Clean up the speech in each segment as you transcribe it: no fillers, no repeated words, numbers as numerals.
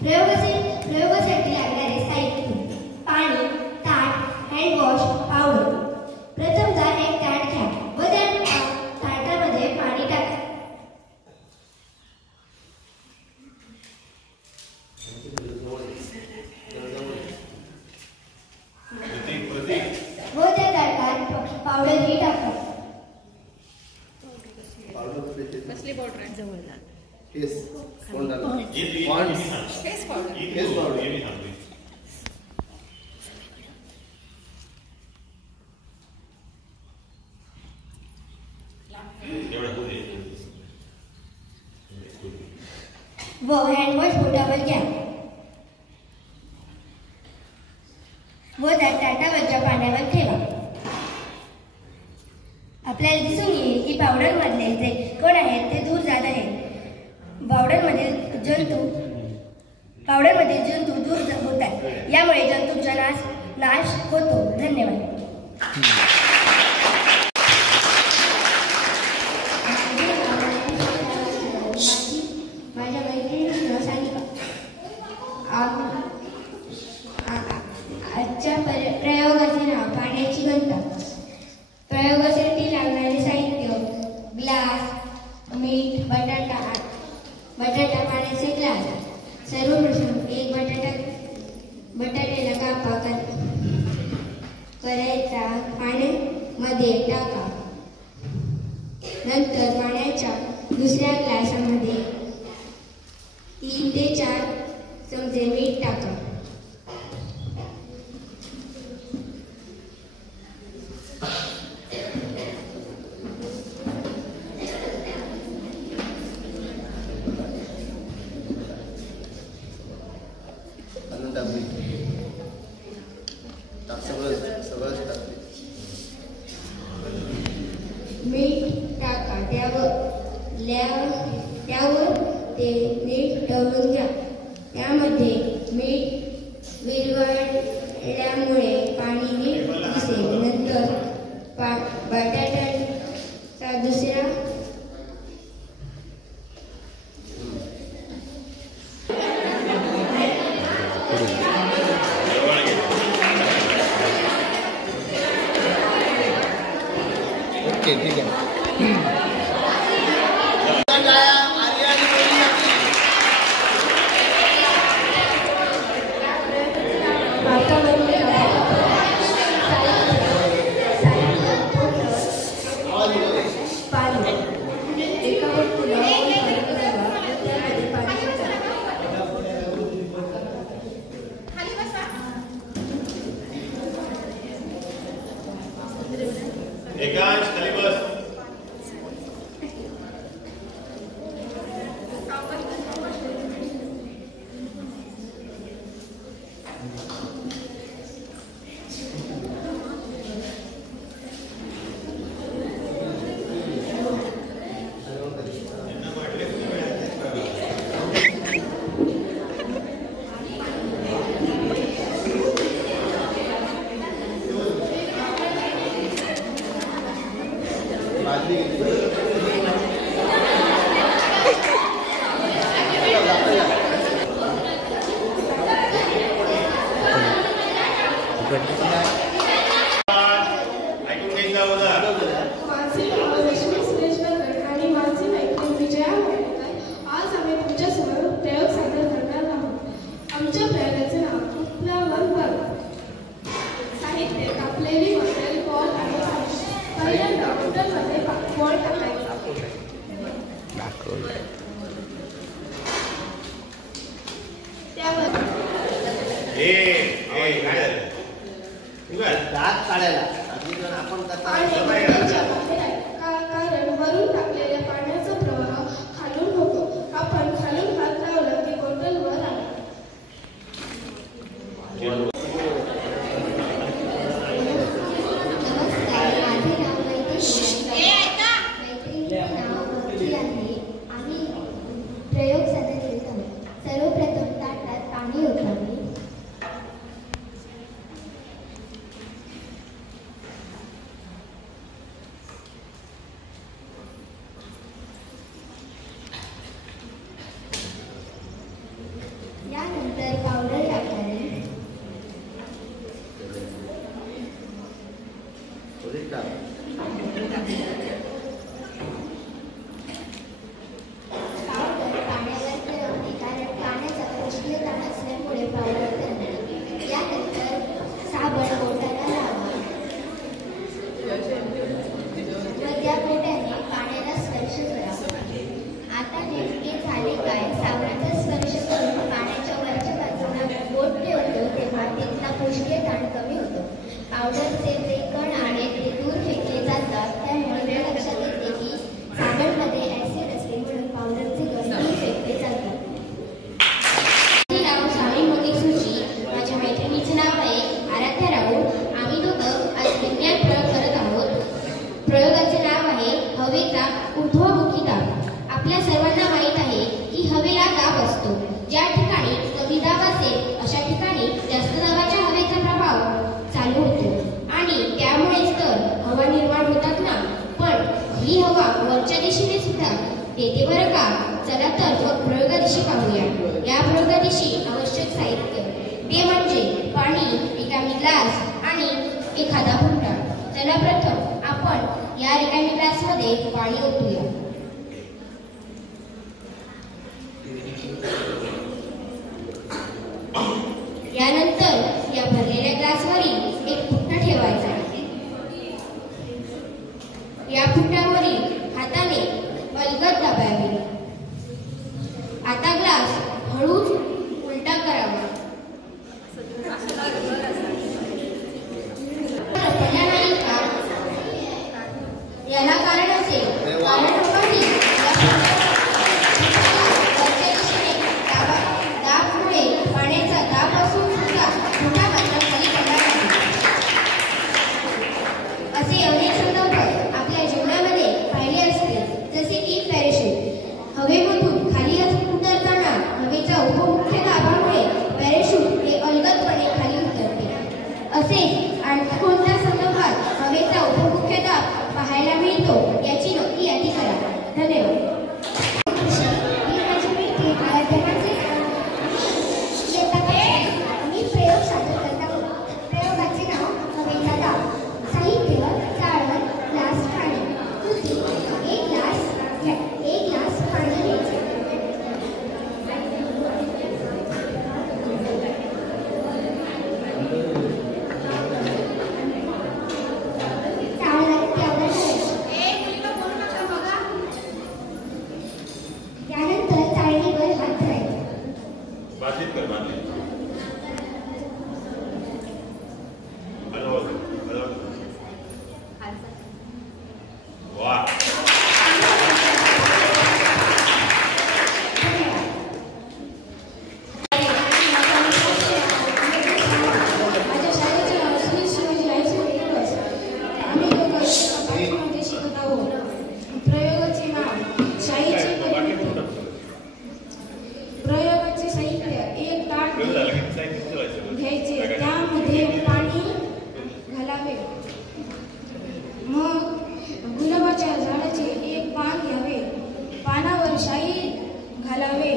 प्रयोगासाठी लागणारे साहित्य: पाणी, ताट, हँडवॉश, पावडर. प्रथमतः एक ताट घ्या व त्या ताटामध्ये पाणी टाका. व त्या ताटात पावडर ही टाका. कसली पावडर आहे? जवळ जा. Face powder. व हँडवॉश बोटावर घ्या व त्या ताटावरच्या पाण्यावर ठेवा. आपल्याला दिसून येईल की पावडर मधले जे कण आहेत ते दूर जात आहेत. पावडरमधील जंतू दूर होत आहेत. यामुळे जंतूंचा नाश होतो. धन्यवाद. माझ्या मैत्रिणीनं सांगितलं आजच्या प्रयोगाचे नाव पाण्याची घनता. प्रयोगासाठी लागणारे साहित्य: ग्लास, मीठ, बटाटा, पाण्याचे ग्लास. सर्वप्रथम एक बटाट्याला कापा करायचा पाण्यामध्ये टाका. नंतर पाण्याच्या दुसऱ्या ग्लासामध्ये 3 ते 4 चमचे मीठ टाका. मीठ टाका. त्यावर ते नीट ढवळून घ्या. त्यामध्ये मीठ विरघळल्यामुळे पाणी नीट दिसेल. नंतर बटाट्याचा दुसरा ठीक आहे. एकांश खाली बस. दात काढायला आपण कारण वरून टाकलेल्या पाण्याचा प्रवाह खालून होतो. आपण खालून हात लावला की बॉटल वर आला. आम्ही प्रयोग सादर करीत आहोत. सर्वप्रथम ताटात पाणी ओतावे. यानंतर चला तर मग प्रयोगादिशी पाहूया. या प्रयोगादिशी आवश्यक साहित्य ते म्हणजे पाणी, रिकामी ग्लास आणि एखादा फुटा. चला प्रथम आपण या रिकामी ग्लासमध्ये पाणी ओतूया. यानंतर या भरलेल्या ग्लासवरील एक फुट्टा ठेवायचा. या फुट्यावरील हाताने अलगद दाबावे. आता ग्लास हळूच उलटा करावा. पडला नाही का? याला कारण असेल. कारण लोकांनी वरच्या दिशेने दाबमुळे पाण्याचा दाब असून सुद्धा फुटा मात्र खाली पडला नाही. असे अनेक संदर्भ आपल्या जीवनामध्ये पाहिले असतील, जसे की पॅराशूट. हवेमधून खाली उतरताना हवेच्या उपमुख्य दाबामुळे पॅराशूट हे अलगदपणे खाली उतरते. असेच आणखी कोणत्या संदर्भात हवेचा उपमुख्य दाब पाहायला मिळतो याची नक्की यादी करा. धन्यवाद. मी प्रयोग सादर करत आहोत. प्रयोगाचे नाव हवेचा दाब. साहित्य चाळण, ग्लास, पाणी. कृती एक ग्लास पाणी घ्यायचे. चाळण त्यावर त्यानंतर चाळणीवर हात धरायचे. बातचीत कर बातचीत. हलवा वाह. माझ्या शाळेचे नाव श्री शिवाजी हायस्कूल दिवस. आम्ही लोक पाचवीमध्ये शिकत आहोत. प्रयोगाचे नाव शाहीचे परिमिती. प्रयोगाचे साहित्य एक ताट घ्यायचे. त्यामध्ये पाणी घालावे. मग गुलाबाच्या झाडाचे एक पान घ्यावे. पानावर शाई घालावे.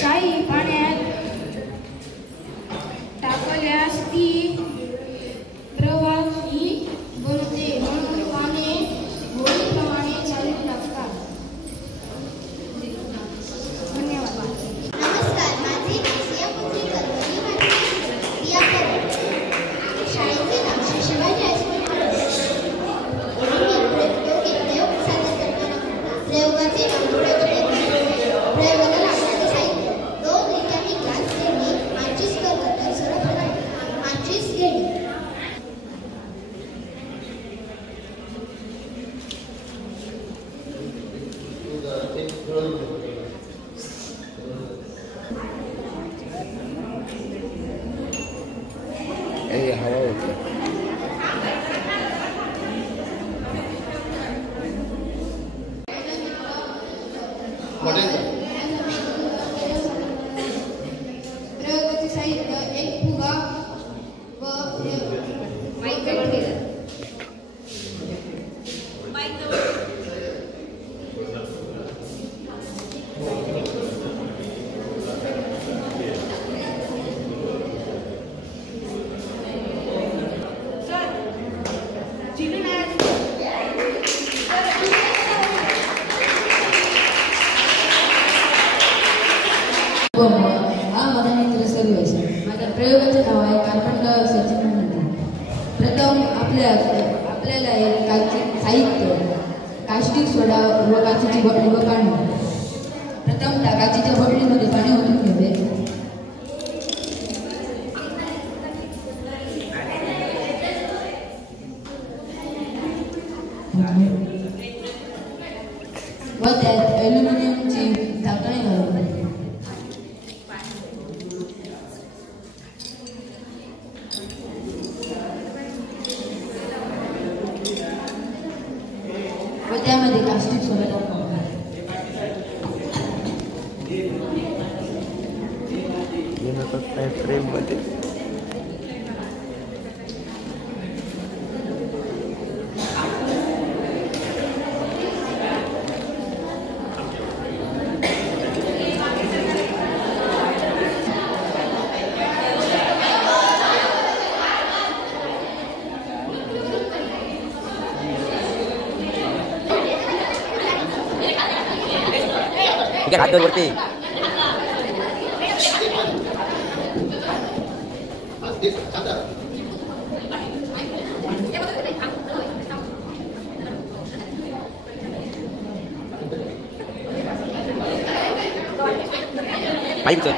शाई पाण्यात टाकल्यास ती प्रवाही बनते, म्हणून पाने होळीप्रमाणे चालू लागतात. धन्यवाद. नमस्कार, माझे सियापुत्री कल्पनी प्रिया परब. शाळेचे नाव श्री शिवाजी हायस्कूल. आम्ही प्रयोग सादर करणार आहोत. प्रयोगाचे नाव प्रयोगाला लागणारे साहित्य 2 रिकामी ग्लास घेणे. माचीस तर सर्वप्रथम माचीस घेणे. हवा होती. प्रयोगाचे साहित्य एक फुगा व माझ्या प्रयोगाचे नाव आहे कार्पेंटर सचिन म्हणते. प्रथम आपल्याला एक साहित्य कास्टिक सोडा व काचेची बॉटली व पाणी. प्रथम काचेच्या बॉटलीमध्ये पाणी ओतून घ्यावे. व त्यात ॲल्युमिनियमची झाकणे घालावी. व त्यामध्ये कास्टिक सोडा टाकावा. ठीक आहे हात कर वरती माहिती सर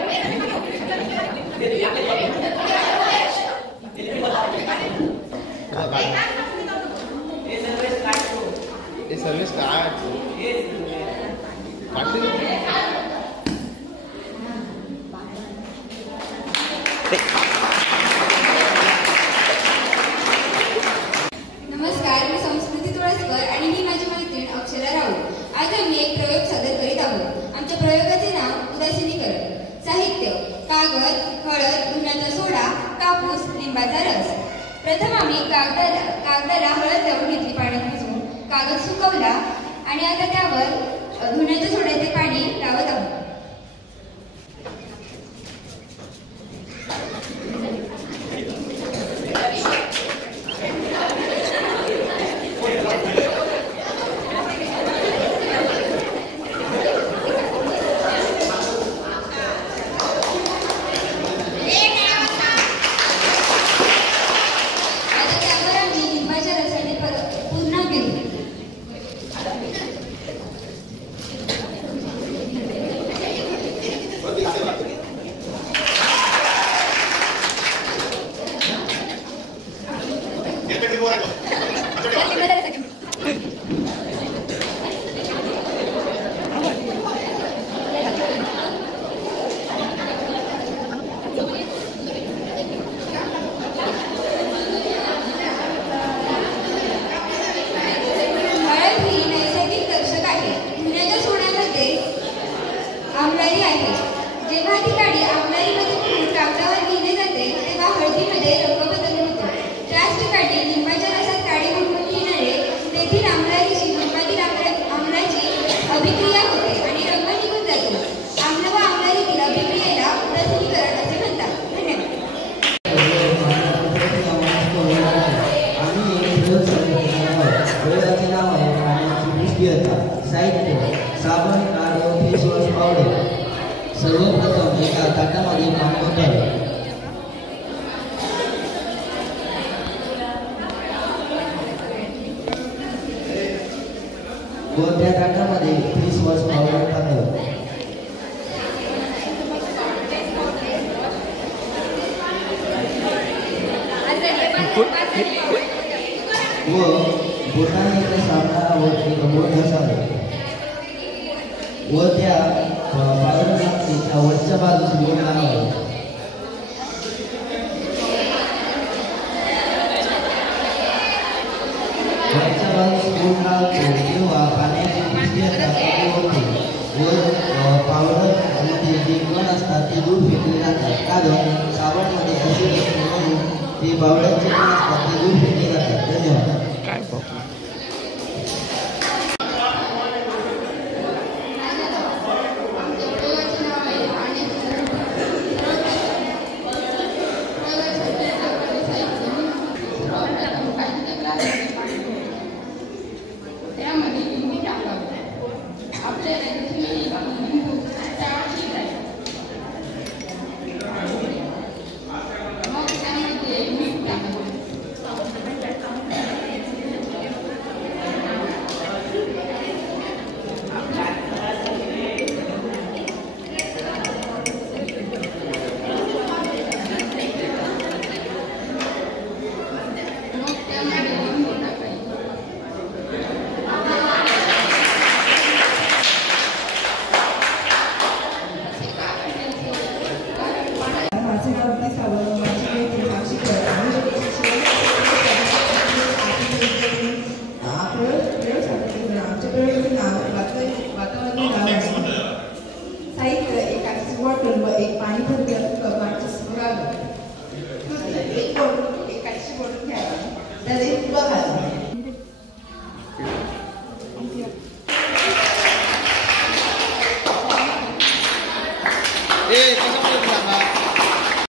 सर्विस कार्ड नमस्कार, मी संस्कृती तुळसकर आणि ही माझी मैत्रीण अक्षरा राऊत. आज आम्ही एक प्रयोग सादर करीत आहोत. आमच्या प्रयोगाचे नाव उदासीनीकरण. साहित्य: कागद, हळद, धुण्याचा सोडा, कापूस, लिंबाचा रस. प्रथम आम्ही कागदाला हळद लावून घेतली पाण्यात भिजवून. कागद सुकवला आणि आता त्यावर धुण्याच्या सोड्याचे पाणी लावत आहोत. जेव्हा ती काडी आमलाईमध्ये बुडवून कागदावर लिहिले जाते तेव्हा हळदीमध्ये रंग बदल होतो. त्याच ठिकाणी लिंबाच्या रसात काडी बुडवून लिहिणारे तेथील आमलाईशी लिंबातील आमलाची अभिक्रिया होते आणि रंग निघून जातो. आम्ल व आमलाईतील अभिक्रियेला उदासीनीकरण असे म्हणतात. धन्यवाद. साहित्य: साबण, काढ, फेसवॉश पावडर. सर्वप्रथम एका ताटामध्ये पाणी ओतावे. व त्या ताटामध्ये फेसवॉश पावडर टाकावे. व बोटाने साबणावर एक बोट घासावे व त्या पावडरच्या वरच्या बाजूस बोट लावावे. वरच्या बाजूस बोट लावतो तेव्हा पाण्याची उष्णता कमी होते व पावडरमध्ये जे कण असतात ते दूर फेकले जातात. कारण साबणमध्ये ॲसिड असते म्हणून ते पावडरचे कण असतात ते दूर फेकले